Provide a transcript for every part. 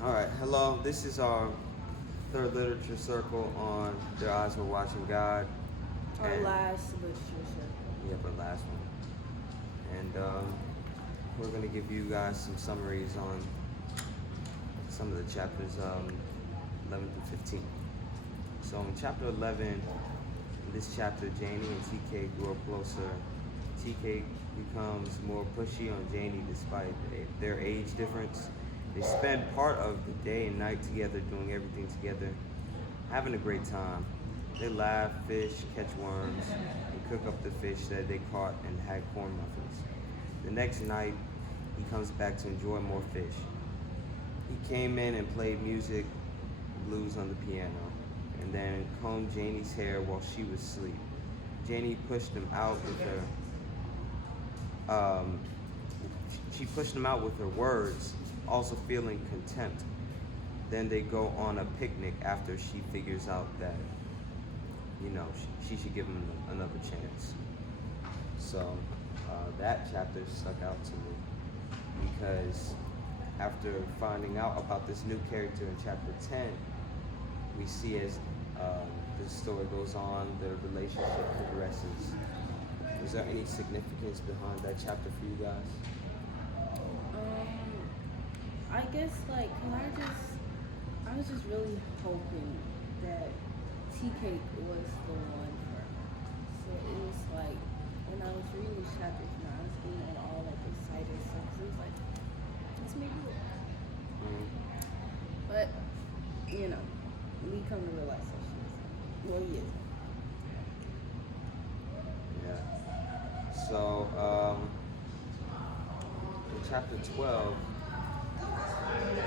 All right, hello. This is our third literature circle on Their Eyes Were Watching God. Our And last literature. yep, our last one. And we're going to give you guys some summaries on some of the chapters 11 through 15. So in chapter 11, in this chapter, Janie and TK grow closer. TK becomes more pushy on Janie despite their age difference. They spend part of the day and night together, doing everything together, having a great time. They laugh, fish, catch worms, and cook up the fish that they caught and had corn muffins. The next night, he comes back to enjoy more fish. He came in and played music, blues on the piano, and then combed Janie's hair while she was asleep. Janie pushed him out with her. She pushed him out with her words, also feeling contempt. Then they go on a picnic after she figures out that, she should give him another chance. So that chapter stuck out to me because after finding out about this new character in chapter 10, we see as the story goes on, the relationship progresses. Was there any significance behind that chapter for you guys? I guess I was just really hoping that tea cake was the one for her. So it was like when I was reading these chapters and I was getting all like excited and stuff. 'Cause it was like it's maybe it. But we come to realize that she is. Well, he is. Yeah. So in chapter 12,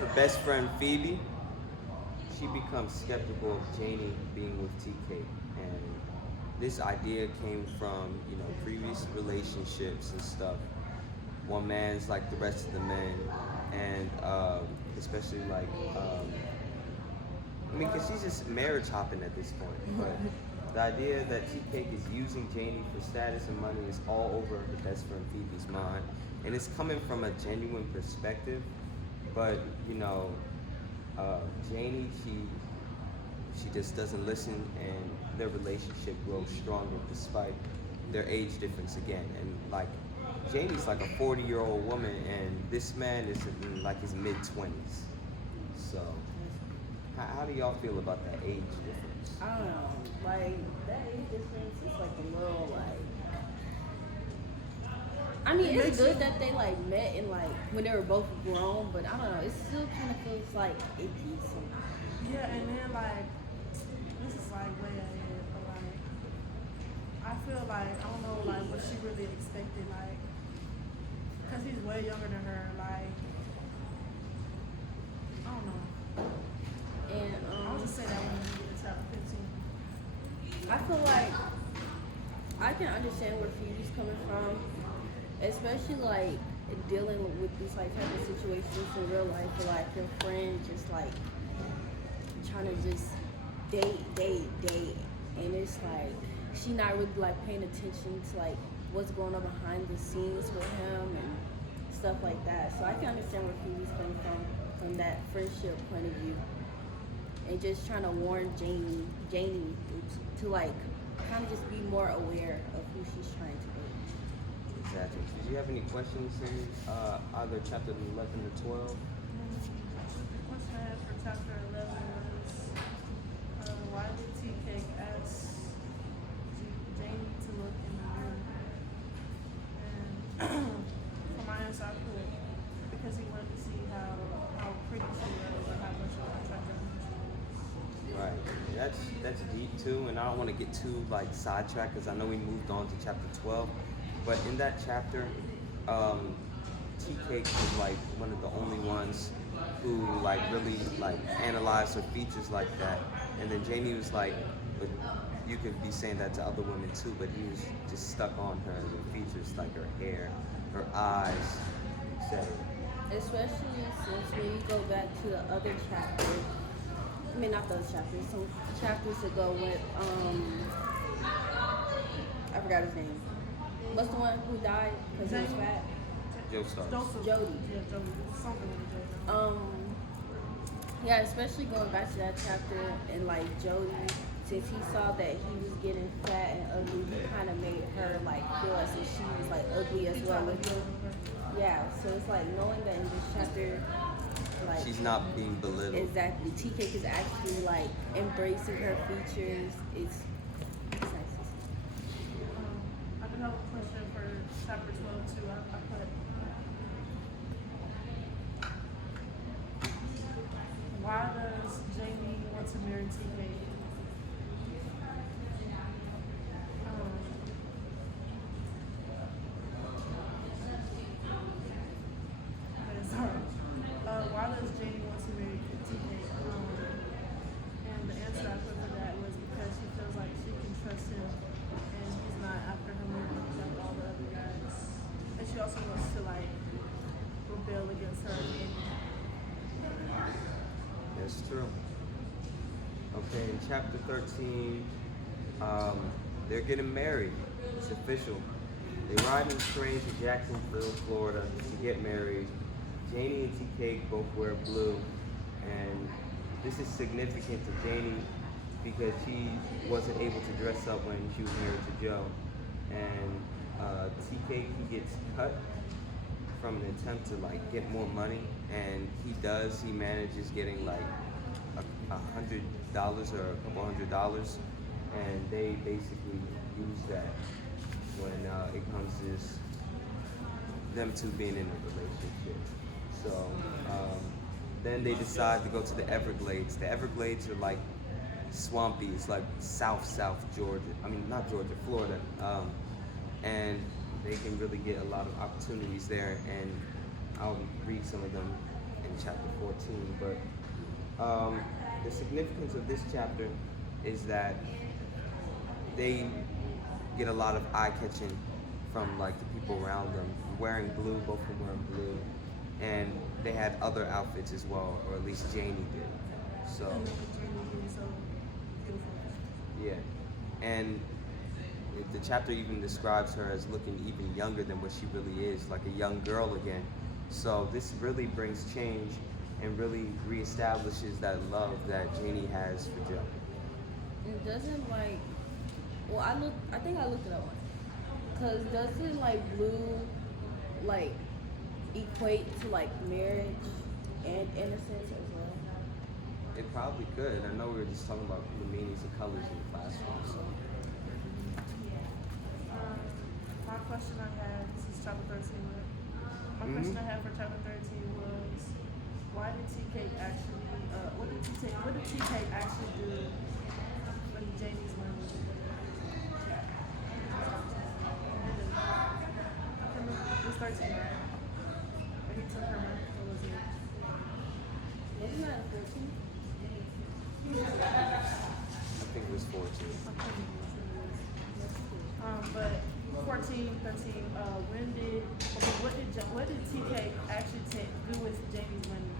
her best friend Phoebe, she becomes skeptical of Janie being with TK, and this idea came from previous relationships and stuff. One man's like the rest of the men, and especially because she's just marriage hopping at this point. But the idea that TK is using Janie for status and money is all over her best friend Phoebe's mind, and it's coming from a genuine perspective. But Janie, she just doesn't listen, and their relationship grows stronger despite their age difference again. And like Janie's like a 40-year-old woman, and this man is in like his mid-20s. So how do y'all feel about that age difference? I don't know. Like that age difference is like a little like. I mean, it's good that they like met and like when they were both grown, but I don't know. It still kind of feels like icky. Yeah, and then like this is like way ahead, but like I feel like I don't know like what she really expected, like because he's way younger than her. Like I don't know. And I'll just say that when we get to chapter 15. I feel like I can understand where Phoebe's coming from, especially like dealing with these like type of situations in real life, where like your friend just like trying to just date, and it's like she not really like paying attention to like what's going on behind the scenes with him and stuff like that. So I can understand where Phoebe's coming from that friendship point of view, and just trying to warn Janie to like kind of just be more aware of who she's trying to be. Exactly. Did you have any questions in either chapter 11 or 12? The question I had for chapter 11 was why did Tea Cake ask Jamie to look in the mirror? And for my answer, I put because he wanted to see how pretty she was or how much of an attractive she was. Right. That's deep too, and I don't want to get too like sidetracked because I know we moved on to chapter 12, but in that chapter, Tea Cake was like one of the only ones who like really like analyzed her features like that, and then Jamie was like, but you could be saying that to other women too, but he was just stuck on her features like her hair, her eyes, etc. Especially since when you go back to the other chapters, I mean not those chapters, some chapters ago when I forgot his name. What's the one who died because he was fat? Joe Starks. Joseph. Jody. Yeah, Jody. Something with Jody. Yeah, especially going back to that chapter and like Jody, since he saw that he was getting fat and ugly, he kind of made her like feel as if she was like ugly as He's well. trying to be over her. Yeah, so it's like knowing that in this chapter, like She's not being belittled. exactly, Tea Cake is actually like embracing her features. It's nice to see. I do have a question for chapter 12 too. I put, why does Jamie want to marry TK? Okay, sorry. Why does Jamie want to marry TK? And the answer I put for that was because she feels like she can trust him and he's not after her money like all the other guys. And she also wants to like rebel against her. That's true. Okay, in chapter 13, they're getting married. It's official. They ride in the train to Jacksonville, Florida to get married. Janie and Tea Cake both wear blue, and this is significant to Janie because she wasn't able to dress up when she was married to Joe. And Tea Cake, he gets cut from an attempt to like get more money, and he does. He manages getting like $100 or a couple $100, and they basically use that when it comes to them two being in a relationship. So then they decide to go to the Everglades. The Everglades are like swampy. It's like South Georgia. I mean, not Georgia, Florida. And they can really get a lot of opportunities there. And I'll read some of them in chapter 14. But the significance of this chapter is that they get a lot of eye catching from like the people around them. Wearing blue, both of them wearing blue. And they had other outfits as well, or at least Janie did. So, And Jamie being so beautiful. yeah. And the chapter even describes her as looking even younger than what she really is, like a young girl again. So this really brings change and really reestablishes that love that Janie has for Joe. It doesn't like. Well, I think I looked it up. Cause doesn't like blue, like equate to like marriage and innocence as well? It probably could. I know we were just talking about the meanings of colors in the classroom. So My question I had, this is chapter 13, right? My question I had for chapter 13 was, why did TK actually, what did TK actually do when Jamie's money? It was 13, right? When he took her money, or was it? Wasn't that 13? I think it was 14. But 14, 13, what did TK actually do with Jamie's money?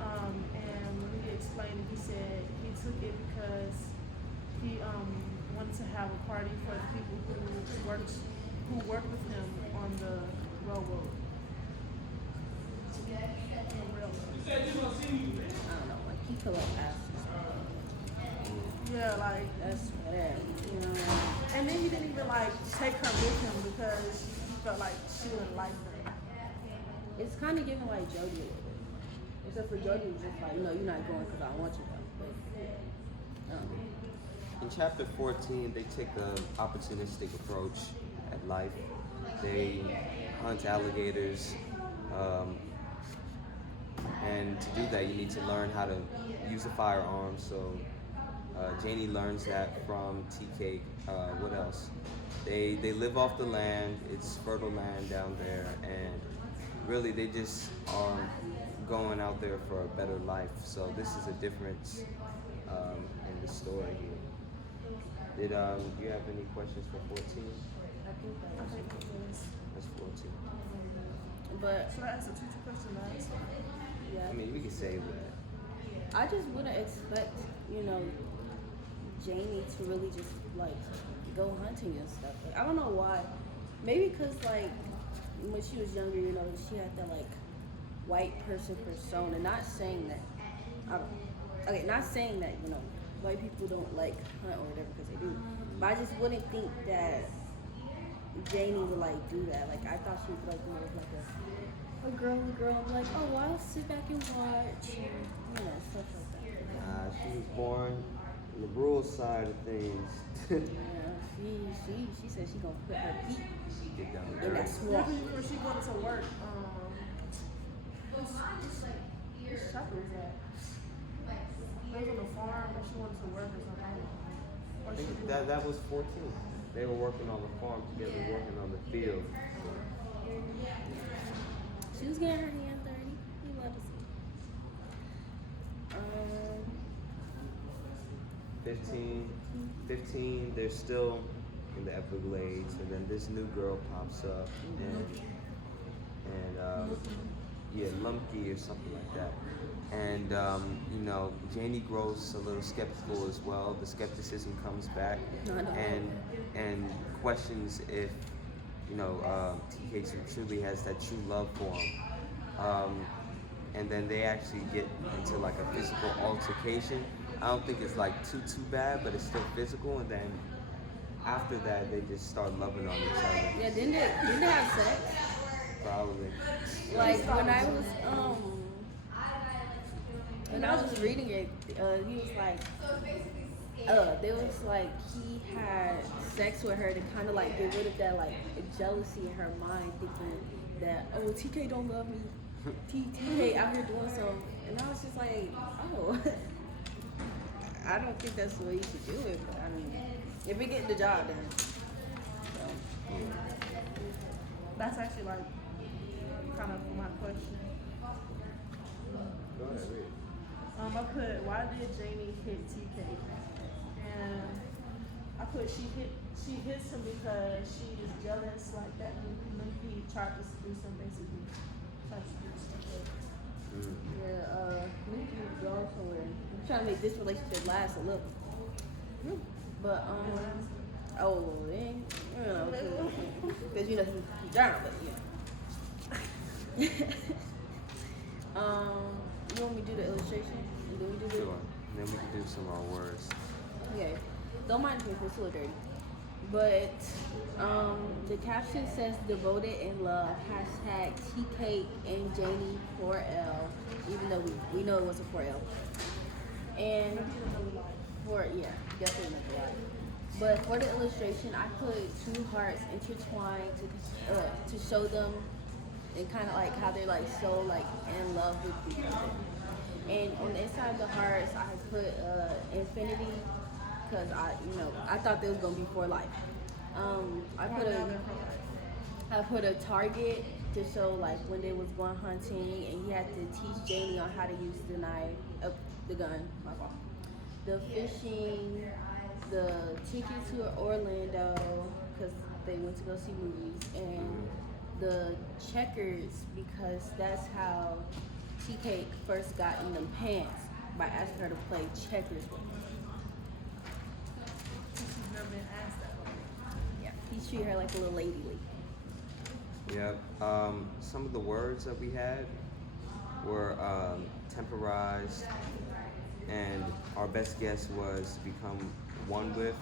And when he explained it, he said he took it because he wanted to have a party for the people who worked with him on the railroad. I don't know, like he could have asked. Yeah, like, That's whatever, you know. and then he didn't even like take her with him because he felt like she wouldn't like her. It's kind of giving like Jody a little bit. Except for Jody was just like, no, you're not going because I want you to. But, In chapter 14, they take an opportunistic approach at life. They hunt alligators, and to do that, you need to learn how to use a firearm. So Janie learns that from Tea Cake. What else? They live off the land. It's fertile land down there, and really they just are going out there for a better life. So this is a difference in the story here. Do you have any questions for 14? I think I that think it was. That's 14. But Should I ask a teacher question last? yeah, I mean, we can save that. I just wouldn't expect, you know, Janie to really just like go hunting and stuff. Like, I don't know why. Maybe because like when she was younger, you know, she had that like white person persona. Not saying that I don't. Okay, not saying that white people don't like hunt or whatever because they do, but I just wouldn't think that Janie would like do that. Like I thought she would like more of like a girl. I'm like, oh, I'll sit back and watch, and stuff like that. She was born on the rural side of things. She said she gonna put her feet Get down in that there. swamp. When she went to work, which shop was that? It was on the farm, and she went to work or something. Or I she think didn't. that was 14. They were working on the farm together, working on the field. She was getting her hand dirty. You love to see. 15, they're still in the Everglades, and then this new girl pops up, and Lumpy or something like that. And Janie grows a little skeptical as well. The skepticism comes back, and questions if TK truly has that true love for him. And then they actually get into like a physical altercation. I don't think it's like too bad, but it's still physical. And then after that, they just start loving on each other. Yeah, didn't they have sex? Probably. Like when I was reading it, he was like, there was like he had sex with her to kind of like get rid of that like jealousy in her mind, thinking that TK don't love me, TK out here doing something, and I was just like, oh, I don't think that's the way you should do it, but I mean, if we get the job done. So. That's actually like kind of my question. Go ahead, read. I put, why did Janie hit TK? And I put she hits him because she is jealous, like that Minky tried to do some basically. Yeah, Minky was going somewhere. I'm trying to make this relationship last a little. But because he's down, but you want me to do the illustration? And then we do the Sure. Then we can do some more words. Okay. Don't mind if it's a little dirty. But the caption says devoted in love, hashtag TK and Janie 4L, even though we know it was a 4L. And definitely another life. But for the illustration, I put two hearts intertwined to show them and kind of like how they're like so like in love with each other. And on the inside of the hearts, I put infinity because I thought they was gonna be for life. I put a target to show like when they was going hunting and he had to teach Janie on how to use the gun. My fault. The fishing, the ticket to Orlando because they went to go see movies, and the checkers because that's how TK first got in them pants by asking her to play checkers with him. She's never been asked that. Yeah, he treated her like a little lady. Yep. Some of the words that we had were temporized, and our best guess was to become one with.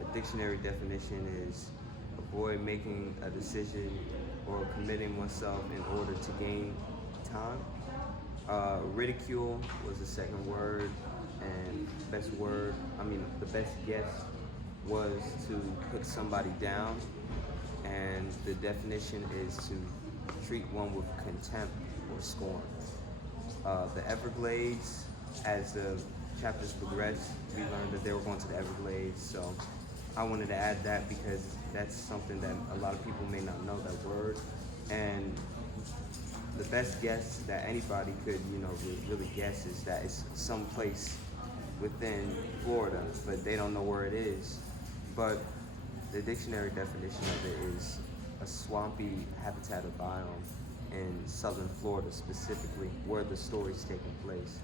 A dictionary definition is avoid making a decision or committing oneself in order to gain time. Ridicule was the second word, and the best guess was to put somebody down, and the definition is to treat one with contempt or scorn. The Everglades, as the chapters progressed, we learned that they were going to the Everglades, so I wanted to add that because that's something that a lot of people may not know, that word. And the best guess that anybody could, really guess is that it's someplace within Florida, but they don't know where it is. But the dictionary definition of it is a swampy habitated biome in southern Florida, specifically where the story's taking place.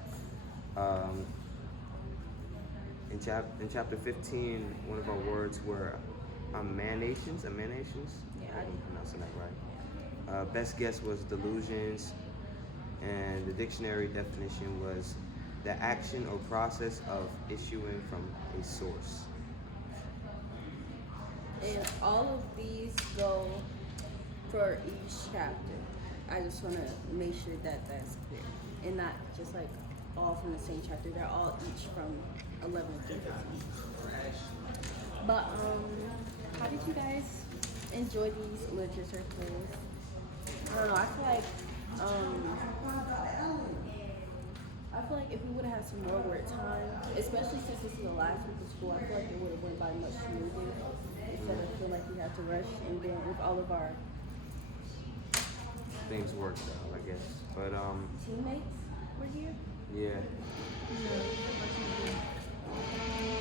In chapter 15, one of our words were emanations. Yeah, I I'm pronouncing that right. Best guess was delusions, and the dictionary definition was the action or process of issuing from a source. And all of these go for each chapter. I just want to make sure that that's clear. And not just like all from the same chapter. They're all each from 11 through 15. But how did you guys enjoy these literature circles? I don't know. I feel like if we would have had some more work time, especially since this is the last week of school, I feel like it would have went by much smoother instead of feel like we had to rush and then with all of our Things worked out, I guess. But teammates were here. yeah.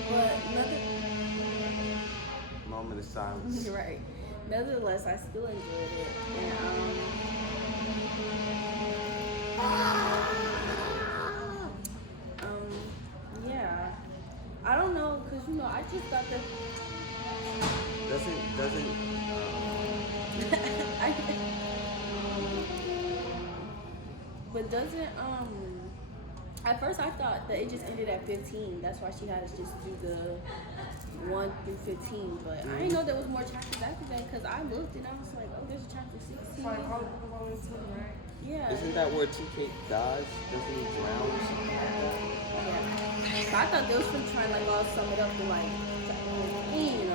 But another Moment of silence. right. Nevertheless, I still enjoyed it. And yeah. I don't know, cause I just thought that Doesn't but doesn't at first I thought that it just ended at 15. That's why she had us just do the 1 through 15. But I didn't know there was more chapters after that because I looked and I was like, oh, there's a chapter 16. It's like all the way to, right? Yeah. Isn't that where TK dies? Doesn't he drown or something like that? Yeah. So I thought they was from trying to like all sum it up to like chapter 15,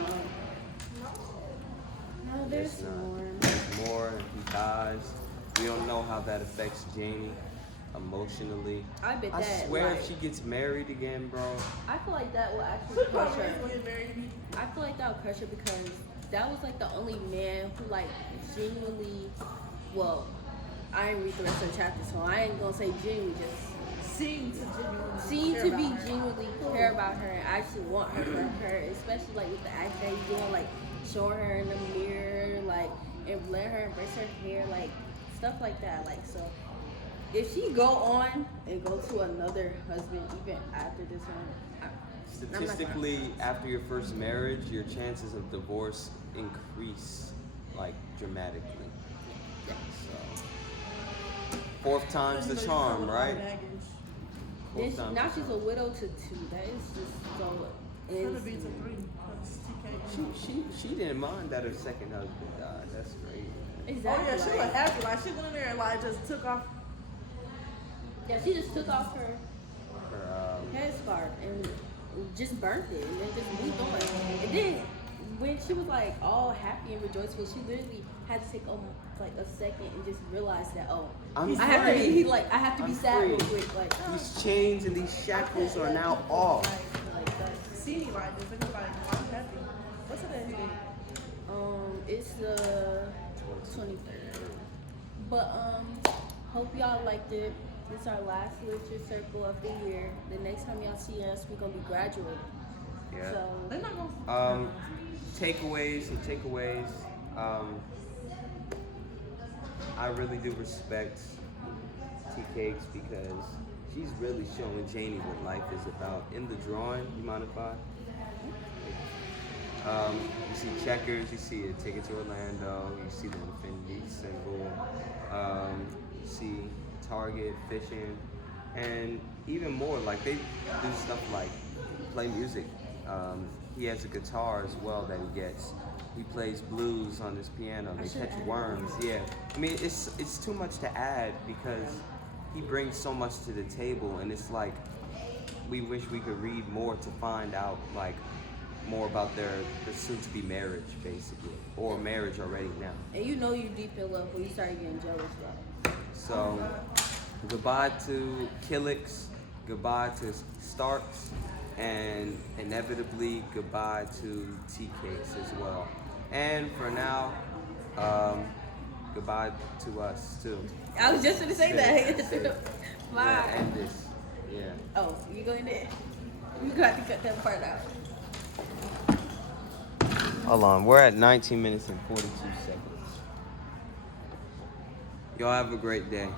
No, there's It's not. more. There's more. He dies. We don't know how that affects Janie emotionally. I bet I that. swear, like, if she gets married again, bro. I feel like that will She actually crush probably her. is gonna get married to me. I feel like that would crush her because that was like the only man who like genuinely, well, I didn't read the rest of the chapter, so I ain't gonna say genuinely, just Seem to genuinely seem care to about be her. genuinely care about her and actually want her for her, especially like with the act that he's doing, like showing her in the mirror, like and letting her embrace her hair, like stuff like that. Like so, if she go on and go to another husband even after this one, Statistically, after your first marriage, your chances of divorce increase like dramatically. So, fourth time's the You know, you charm, come with right? baggage. then Fourth time's now the she's a charm. widow to 2. That is just so. It's gonna be to insane. 3 because TK. She didn't mind that her second husband died. That's crazy. Exactly. Oh yeah, she was like- happy. Like she went in there and like just took off. Yeah, she just took off her Her, headscarf and just burnt it and then just moved on. And then when she was like all happy and rejoiceful, she literally had to take like a second and just realize that I'm I have to free. be like I have to be I'm sad real free. quick. Like These chains and these shackles are now off. like that's See me like this, and he's like, oh, I'm happy. What's the date? it's the 23rd. But hope y'all liked it. This is our last literature circle of the year. The next time y'all see us, we're gonna be graduating. Yeah. So They're not gonna. Takeaways and takeaways. I really do respect T Cakes because she's really showing Janie what life is about. In the drawing, you mind if I? You see checkers, you see a ticket to Orlando, you see the Infinity symbol, you see Target, fishing, and even more, like they do stuff like play music. He has a guitar as well that he gets. He plays blues on his piano. They catch worms. Yeah, I mean it's too much to add because he brings so much to the table, and it's like we wish we could read more to find out like more about their soon-to-be marriage, basically, or marriage already now. and you know you deep in love when you start getting jealous though. So, goodbye to Killix, goodbye to Starks, and inevitably goodbye to T-Cakes as well. And for now, goodbye to us too. I was just gonna say Say- that. Yeah, Bye. end this. Yeah. Oh, you going there? You got to cut that part out. Hold on, we're at 19 minutes and 42 seconds. Y'all have a great day.